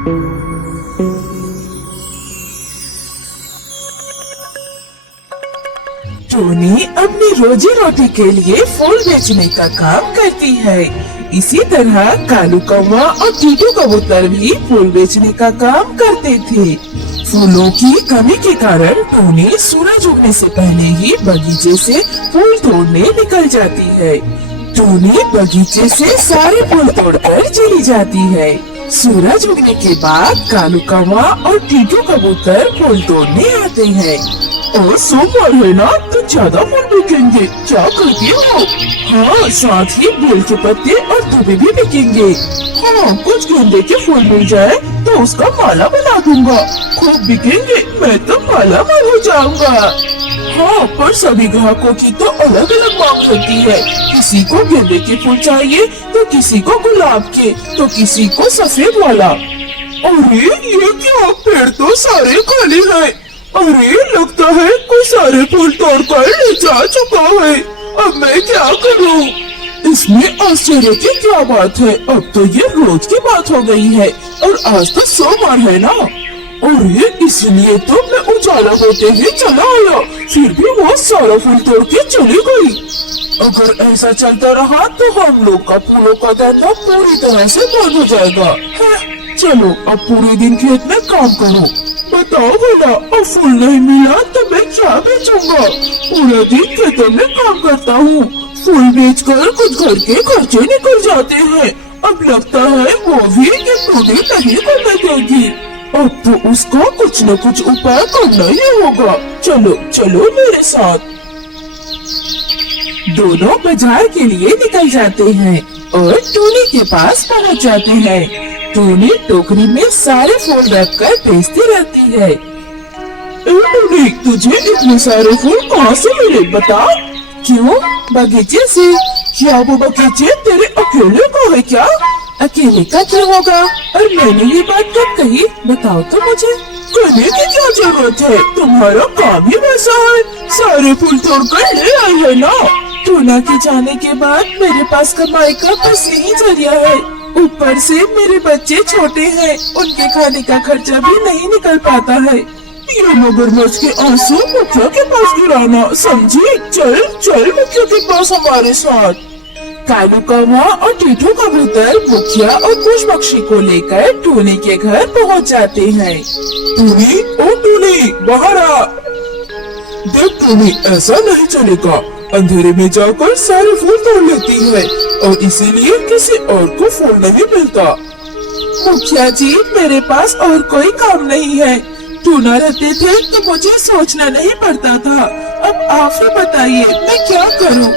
Tony अपनी रोजी रोटी के लिए फूल बेचने का काम करती है। इसी तरह कालू कौवा और टीटू कबूतर भी फूल बेचने का काम करते थे। फूलों की कमी के कारण टोनी सूरज उगने से पहले ही बगीचे से फूल तोड़ने निकल जाती है। टोनी बगीचे से सारे फूल तोड़कर चली जाती है। सूरज उगने के बाद कालू कौवा और टीटू कबूतर फूल तोड़ने आते हैं। और सोमवार है ना, तो ज्यादा फूल बिकेंगे, क्या करती हो? हाँ, साथ ही बेल के पत्ते और दुबे भी बिकेंगे। हाँ, कुछ गेंदे के फूल मिल जाए तो उसका माला बना दूंगा, खूब बिकेंगे, मैं तो माला माल हो जाऊंगा। हाँ, पर सभी ग्राहकों की तो अलग अलग मांग होती है। किसी को गेंदे के फूल चाहिए, तो किसी को गुलाब के, तो किसी को सफेद वाला। अरे ये क्या, पेड़ तो सारे खाली हैं। अरे लगता है कोई सारे फूल तोड़कर ले जा चुका है। अब मैं क्या करूं? इसमें आश्चर्य की क्या बात है, अब तो ये रोज की बात हो गई है और आज तो सोमवार है ना। और इसलिए तो मैं उजाला होते ही चला आया, फिर भी वो सारा फूल तोड़ के चली गई। अगर ऐसा चलता रहा तो हम लोग का फूलों का धंधा पूरी तरह से बंद हो जाएगा। चलो अब पूरे दिन खेत में काम करो। बताओ भला, अब फूल नहीं मिला तो मैं क्या बेचूंगा? पूरा दिन खेतों में काम करता हूँ, फूल बेचकर कुछ घर के खर्चे निकल जाते हैं। अब लगता है वो भी ये टोनी नहीं करने देगी। अब तो उसको कुछ न कुछ उपाय करना ही होगा। चलो चलो मेरे साथ। दोनों बाजार के लिए निकल जाते हैं और टोनी के पास पहुँच जाते हैं। टोनी टोकरी में सारे फूल रखकर बेचती रहती है। टोनी, तुझे इतने सारे फूल कहाँ से मिले, बता? क्यों, बगीचे से। क्या वो बगीचे तेरे अकेले का है क्या? अकेले का क्या होगा, और मैंने ये बात कब कही, बताओ तो मुझे। कहने की क्या जरूरत है, तुम्हारा काम ही वैसा है, सारे फूल तोड़कर ले आए है ना। टोना के जाने के बाद मेरे पास कमाई का बस यही जरिया है। ऊपर से मेरे बच्चे छोटे हैं, उनके खाने का खर्चा भी नहीं निकल पाता है। ये मगरमच्छ के आंसू मुखिया के पास गिराना, समझी? चल चल मुखिया के पास हमारे साथ। कालू कौवा और टीटू कबूतर मुखिया और कुछ पक्षी को लेकर टोनी के घर पहुंच जाते हैं। टोनी, ओ टोनी, बाहर आ। देख टोनी, ऐसा नहीं चलेगा। अंधेरे में जाकर सारे फूल तोड़ लेती है और इसीलिए किसी और को फूल नहीं मिलता। मुखिया जी, मेरे पास और कोई काम नहीं है। टूना रहते थे तो मुझे सोचना नहीं पड़ता था। अब आप ही बताइए मैं क्या करूं?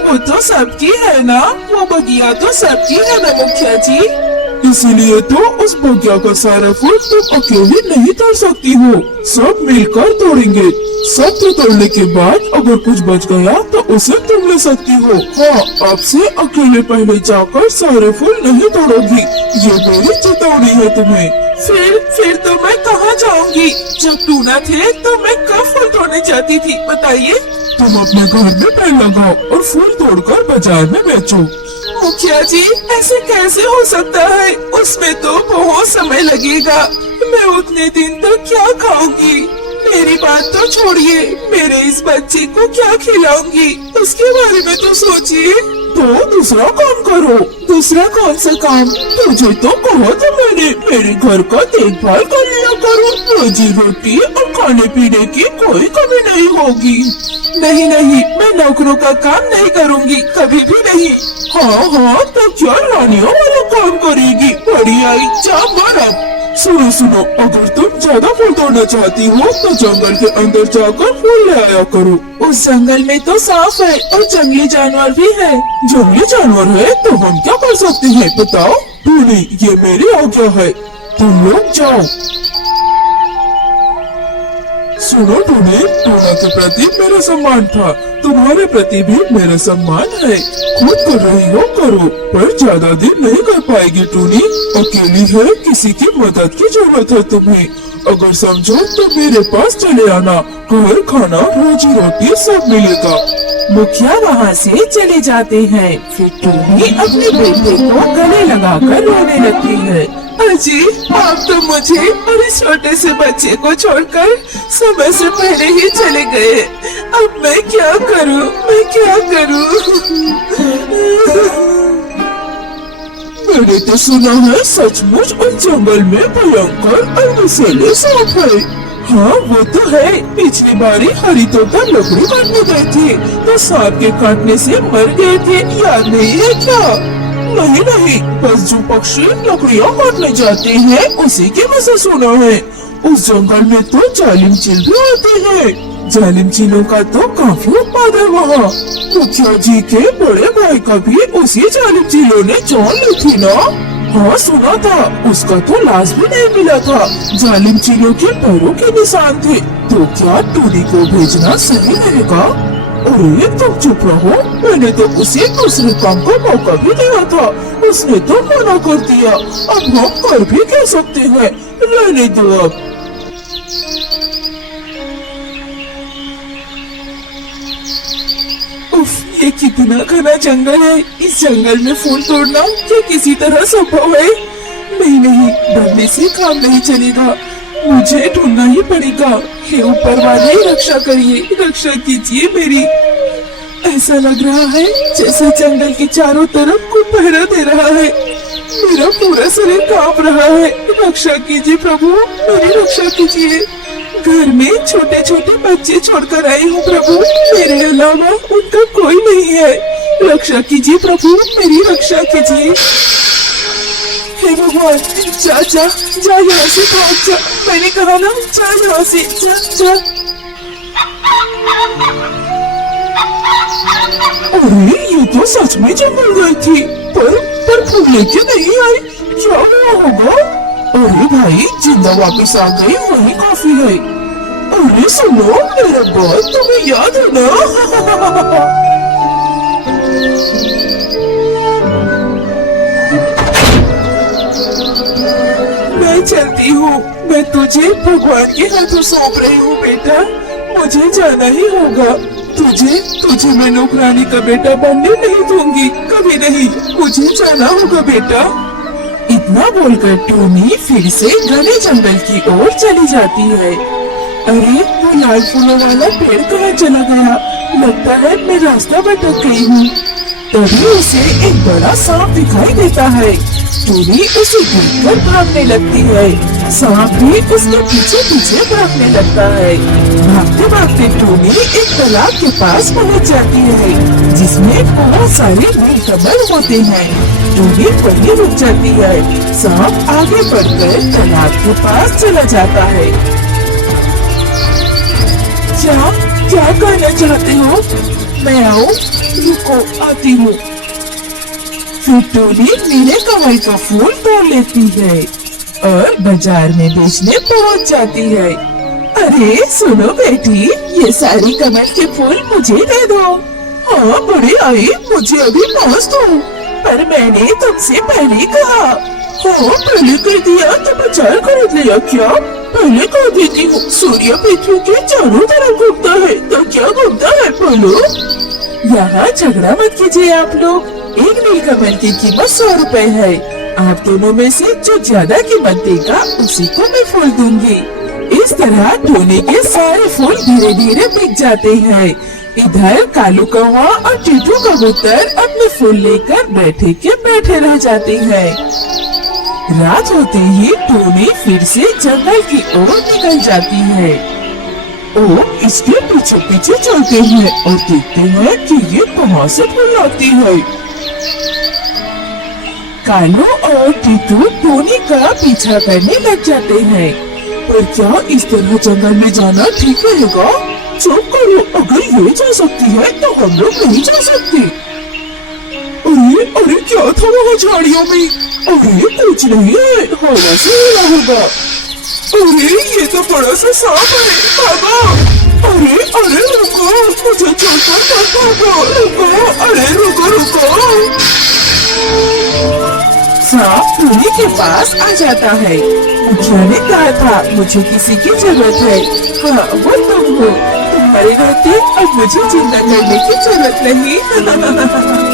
वो तो सबकी है ना, वो बगिया तो सबकी है ना मुखिया जी। इसीलिए तो उस बगिया का सारा फूल तुम अकेले नहीं तोड़ सकती हो, सब मिलकर तोड़ेंगे। सब तो तोड़ने के बाद अगर कुछ बच गया तो उसे तुम ले सकती हो। हाँ, अब से अकेले पहले जाकर सारे फूल नहीं तोड़ोगी, ये मेरी चेतावनी है तुम्हें। फिर तो मैं कहाँ जाऊंगी? जब टूना थे तो मैं कब फूल तोड़ने जाती थी, बताइए? तुम अपने घर में पेड़ लगाओ और फूल तोड़कर बाजार में बेचो। मुखिया जी, ऐसे कैसे हो सकता है? उसमें तो बहुत समय लगेगा, मैं उतने दिन तक क्या खाऊंगी? मेरी बात तो छोड़िए, मेरे इस बच्चे को क्या खिलाऊंगी, उसके बारे में तो सोचिए। तो दूसरा काम करो। दूसरा कौन सा काम? तुझे तो कहा था मैंने, मेरे घर का देखभाल कर लिया करो, रोजी रोटी और खाने पीने की कोई कमी नहीं होगी। नहीं, मैं नौकरों का काम नहीं करूँगी, कभी भी नहीं। हाँ, तो क्या रानियों वाला काम करेगी? बड़ी आई, जा मारा। सुनो, अगर तुम ज्यादा फूल तोड़ना चाहती हो तो जंगल के अंदर जाकर फूल ले आया करो। उस जंगल में तो सांप है और जंगली जानवर भी है। जंगली जानवर है तो हम क्या कर सकते हैं, बताओ? टोनी, ये मेरी आज्ञा है, तुम लोग जाओ। सुनो टोनी, टोना के प्रति मेरा सम्मान था, तुम्हारे प्रति भी मेरा सम्मान है। खुद कर रही हो करो, पर ज्यादा दिन नहीं कर पाएगी टोनी। अकेली है, किसी की मदद की जरूरत है तुम्हें। अगर समझो तो मेरे पास चले आना, घर, खाना, रोजी रोटी सब मिलेगा। मुखिया वहाँ से चले जाते हैं। फिर टोनी अपने बेटे को गले लगाकर रोने लगती है। अजी, आप तो मुझे और इस छोटे से बच्चे को छोड़कर समय से पहले ही चले गए। अब मैं क्या करूं? मैं क्या करूं? मैंने तो सुना है सचमुच उस जंगल में भयंकर और विषैले सांप है। हाँ वो तो है। पिछली बारी हरी तोता लकड़ी काटने गए थे तो सांप के काटने से मर गए थे, याद नहीं है क्या? नहीं नहीं, बस जो पक्षी लकड़ियाँ काटने जाते हैं उसी के मुँह से सुना है। उस जंगल में तो जालिम चील भी आते हैं। जालिम चीलों का तो काफी उत्पाद है वहाँ। मुखिया जी के बड़े भाई का भी उसी जालिम चीलों ने जान ली थी ना। हाँ सुना था, उसका तो लाश भी नहीं मिला था। जालिम चीलों के पैरों के निशान थे। तो क्या टूनी को भेजना सही रहेगा? अरे तुम चुप रहो, मैंने तो उसे दूसरे काम का मौका भी दिया था, उसने तो मना कर दिया। अब हम कर भी कह सकते हैं, रहने दो अब। उफ, ये कितना घना जंगल है। इस जंगल में फूल तोड़ना क्या किसी तरह संभव है? नहीं नहीं, डरने से काम नहीं चलेगा, मुझे ढूंढना ही पड़ेगा। हे ऊपर वाले, रक्षा करिए, रक्षा कीजिए मेरी। ऐसा लग रहा है जैसे जंगल के चारों तरफ कोई पहरा दे रहा है। मेरा पूरा शरीर कांप रहा है। रक्षा कीजिए प्रभु, मेरी रक्षा कीजिए। घर में छोटे छोटे बच्चे छोड़कर आई हूँ प्रभु, मेरे अलावा उनका कोई नहीं है। रक्षा कीजिए प्रभु, मेरी रक्षा कीजिए। हे भगवान, जा जा जा, यहाँ से भाग जा। मैंने कहा ना, जा यहाँ से, जा जा। अरे ये तो सच में जंगल गई थी, पर फूल लेके नहीं आई। क्या हुआ होगा? अरे भाई, जिंदा वापस आ गई वही काफी है। अरे सुनो, मेरा बात तुम्हें याद है ना? मैं चलती हूँ, मैं तुझे भगवान के हाथों सौंप रही हूँ बेटा। मुझे जाना ही होगा। तुझे मैं नौकरानी का बेटा बनने नहीं दूंगी, कभी नहीं। मुझे जाना होगा बेटा। इतना बोलकर टोनी फिर से घने जंगल की ओर चली जाती है। अरे वो लाल फूलों वाला पेड़ कहाँ चला गया? लगता है मैं रास्ता भटक गई हूँ। तभी उसे एक बड़ा सांप दिखाई देता है। टोनी उसे देखकर भागने लगती है। सांप भी उसके पीछे पीछे भागने लगता है। भागते भागते टोनी एक तालाब के पास पहुंच जाती है, जिसमें बहुत सारे नीलकमल होते हैं। टोनी वहीं रुक जाती है। सांप आगे बढ़कर तालाब के पास चला जाता है। क्या कहना चाहते हो? मैं आऊँ? रुको, आती हूँ। फिर टोनी नीले कमल का फूल तोड़ लेती है और बाजार में बेचने पहुँच जाती है। अरे सुनो बेटी, ये सारी कमल के फूल मुझे दे दो। हाँ बड़े आई, मुझे अभी 5 दो। पर मैंने तुमसे पहले कहा। हाँ पहले कर दिया तो बाजार खरीद लिया क्या? पहले कह देती हूँ, सूर्य पृथ्वी के चारों तरफ घूमता है तो क्या घूमता है बोलो? यहाँ झगड़ा मत कीजिए आप लोग। एक नीलकमल की कीमत 100 रुपए है। आप दोनों में से जो ज्यादा कीमत देगा उसी को मैं फूल दूंगी। इस तरह टोनी के सारे फूल धीरे धीरे बिक जाते हैं। इधर कालू कौवा और टीटू कबूतर अपने फूल लेकर बैठे रह जाते हैं। रात होते ही टोनी फिर से जंगल की ओर निकल जाती है। ओ इसके पीछे पीछे चलते हैं और देखते हैं कि ये कहाँ से फूल लाती है। कालू और टीटू टोनी का पीछा करने लग जाते हैं। पर क्या इस तरह जंगल में जाना ठीक रहेगा? चुप करो, अगर ये जा सकती है तो हम लोग नहीं जा सकते। अरे क्या था वहाँ झाड़ियों में? अरे कुछ नहीं है, हवा से हिला होगा। अरे ये तो बड़ा सा सांप है, भागो। अरे रुको, मुझे छोड़कर मत भागो, रुको। अरे रुको। सांप टोनी के पास आ जाता है। मुखिया ने कहा था मुझे किसी की जरूरत है। हाँ वो तुम हो, तुम्हारे रहते अब मुझे चिंता करने की जरूरत नहीं।